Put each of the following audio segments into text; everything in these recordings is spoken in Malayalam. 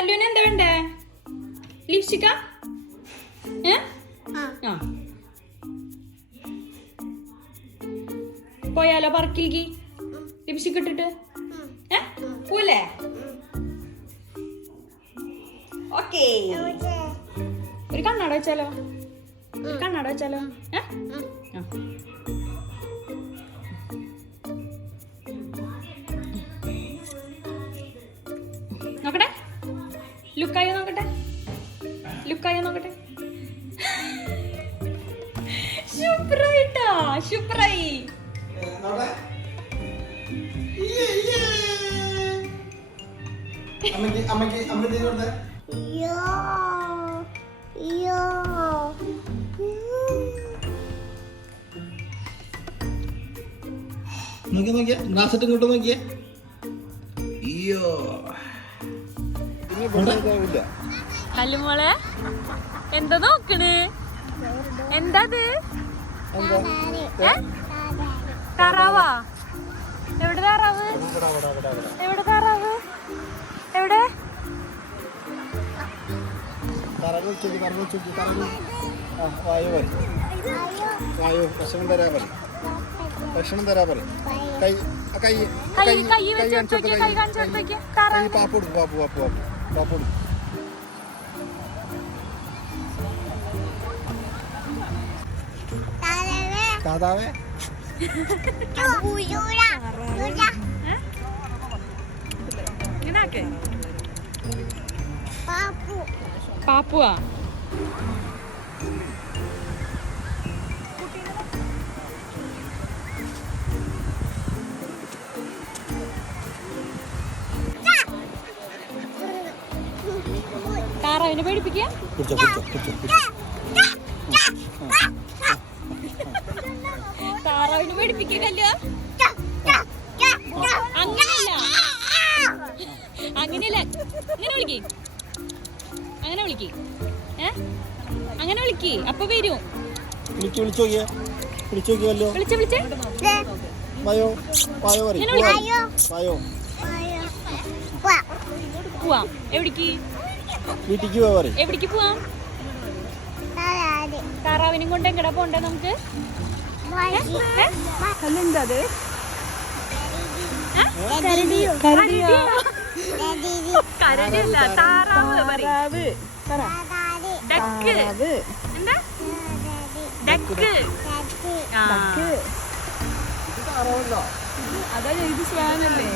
കല്ലുവിന് എന്താ വേണ്ടേ? ലിപ്സ്റ്റിക്ക ഏ? ആ. പോയാലോ പറക്കിലേക്ക് ലിപ്സ്റ്റിക് ഇട്ടിട്ട്? ഏ? പോലേ ഓക്കേ. ഒരു കണ്ണട വെച്ചാലോ? ഒരു കണ്ണട വെച്ചാലോ? ഏ? ആ. ലുക്കായോ നോക്കട്ടെ? ലുക്കായോ നോക്കട്ടെ? സൂപ്പറായിട്ടാ സൂപ്പറായി അമ്മയ്ക്ക് അമ്മയ്ക്ക് അമ്മ ചെയ്ത് കൊടുത്തേ? നോക്കി നോക്കിയേ ഗ്ലാസ് ഇട്ട് ഇങ്ങോട്ട് നോക്കിയേ. അയ്യോ. കല്ലുമോളെ എന്താ നോക്കണ്? എന്താത്? താറാവാ? എവിടെ താറാവ്? എവിടെ താറാവ്? എവിടെ? ഭക്ഷണം തരാ പറ ഭക്ഷണം തരാ പറ കൈ കൈ കൈ കൈ കാണിച്ചു കൈ കൈ പാപ്പ് കൊടുക്കും പാപ്പ് പാപ്പ് പാപ്പ്. പാപ്പ് കൊടുക്കും താതാവേ. പാപ്പുവാ. താറാവിനെ പേടിപ്പിക്കുക? താറാവിനെ പേടിപ്പിക്കുക കല്ല് അങ്ങനെയല്ല. അങ്ങനെയല്ല. അങ്ങനെ വിളിക്ക്. അങ്ങനെ വിളിക്ക്. ഏ? അങ്ങനെ വിളിക്ക്. അപ്പൊ വരൂ. വിളിച്ചു വിളിച്ചു നോക്കിയേ. വിളിച്ചു നോക്കിയല്ലോ. വിളിച്ചു വിളിച്ചേ. വായോ വായോ പറയോ. പായോ പായോ വായോ. പോവാം എവിടേക്ക്? വീട്ടിക്ക് പോവാ പറ എവിടേക്ക് പോവാം? താറാവിനും. കൊണ്ട് എങ്ങടാ പോണ്ടേ നമുക്ക്? അല്ലെന്തത് താറാവ്. ഡക്ക്. എന്താ? ഡക്ക്. ഇത് സ്വാനല്ലേ?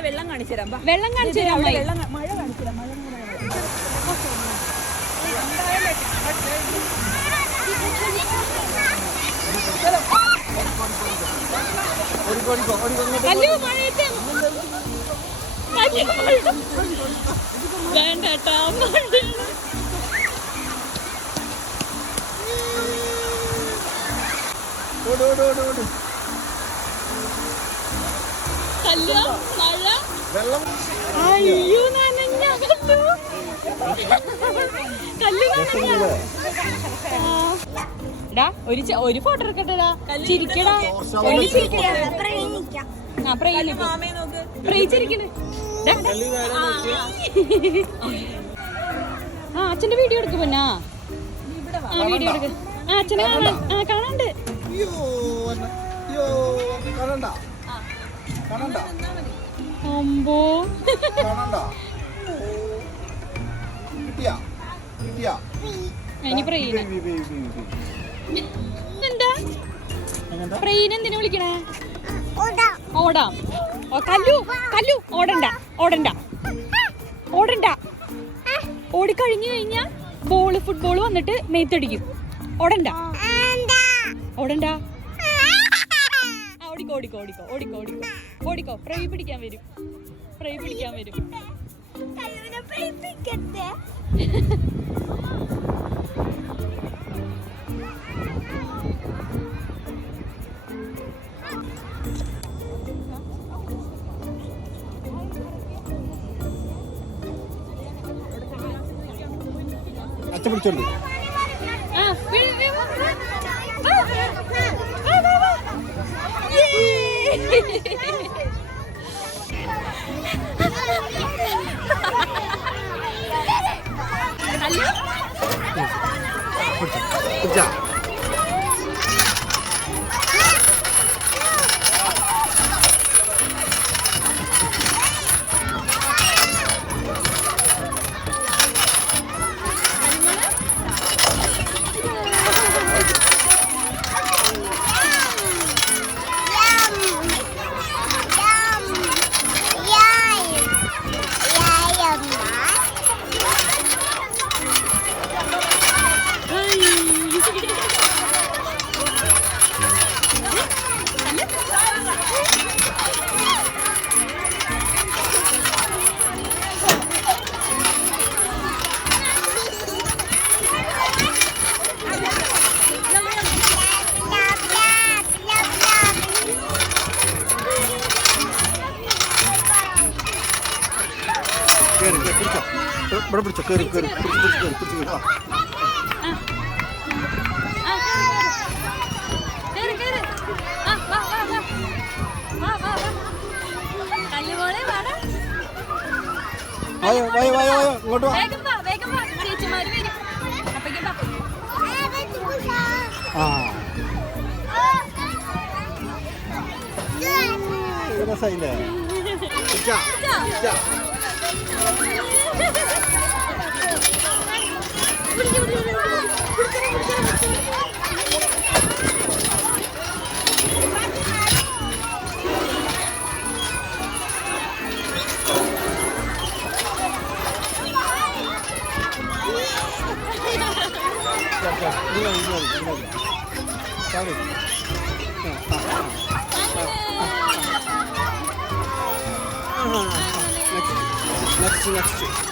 വെള്ളം കാണിച്ചു തരാം. വെള്ളം കാണിച്ചു തരാം മഴ കാണിച്ചു തരാം മഴ ഇങ്ങനെ വരും. ഓടിക്കോ ഓടിക്കോ ഓടിക്കോ ഇങ്ങോട്ട് കല്ലു മഴയത്ത് കല്ലു മഴ- വേണ്ട കേട്ടോ മഴയാണ്. ഓട് ഓട് ഓട് ഓട്. കല്ലു മഴ. വെള്ളം. അയ്യോ നനഞ്ഞ ഒരു ഒരു ഫോട്ടോ എടുക്കട്ടെടാ. ചിരിക്കടാ. ആ. ആ അച്ഛന്റെ വീഡിയോ എടുക്കും പൊന്നാ. ആ വീഡിയോ എടുക്ക്. ആ അച്ഛനെ കാണാൻ ആ കാണാണ്ട് അയ്യോ വന്ന്. അയ്യോ വന്ന്. കാണണ്ട. കാണണ്ട. അമ്പോ. കാണണ്ട. കിട്ടിയാ? കിട്ടിയാ? ഇനി. എന്താ? എന്തിനു വിളിക്കണേ? ഓടാം. ഓ കല്ലു കല്ലു. ഓടണ്ട ഓടണ്ട. ഓടണ്ട. ഓടിക്കഴിഞ്ഞു കഴിഞ്ഞാൽ ബോൾ ഫുട്ബോൾ വന്നിട്ട് മേത്തടിക്കും ഓടണ്ട. ഓടണ്ട ഓടിക്കോ ഓടിക്കോ ഓടിക്കോ ഓടിക്കോ ഓടിക്കോ. ഓടിക്കോ പ്രൈ പിടിക്കാൻ വരും. പ്രൈ പിടിക്കാൻ വരും. അച്ഛൻ പിടിച്ചോണ്ട് ആ വീ- വീ- വാ, ഇവിടെ പിടിച്ചോ കേറി കേറി പിടിച്ച് പിടിച്ച് കേറി പിടിച്ച് വാടാ. വായോ വായോ വായോ വായോ ഇങ്ങോട്ട് വാ. ആ. ഇത് രസമായില്ലേ പിടിച്ചാ പിടിച്ചാ ഇത്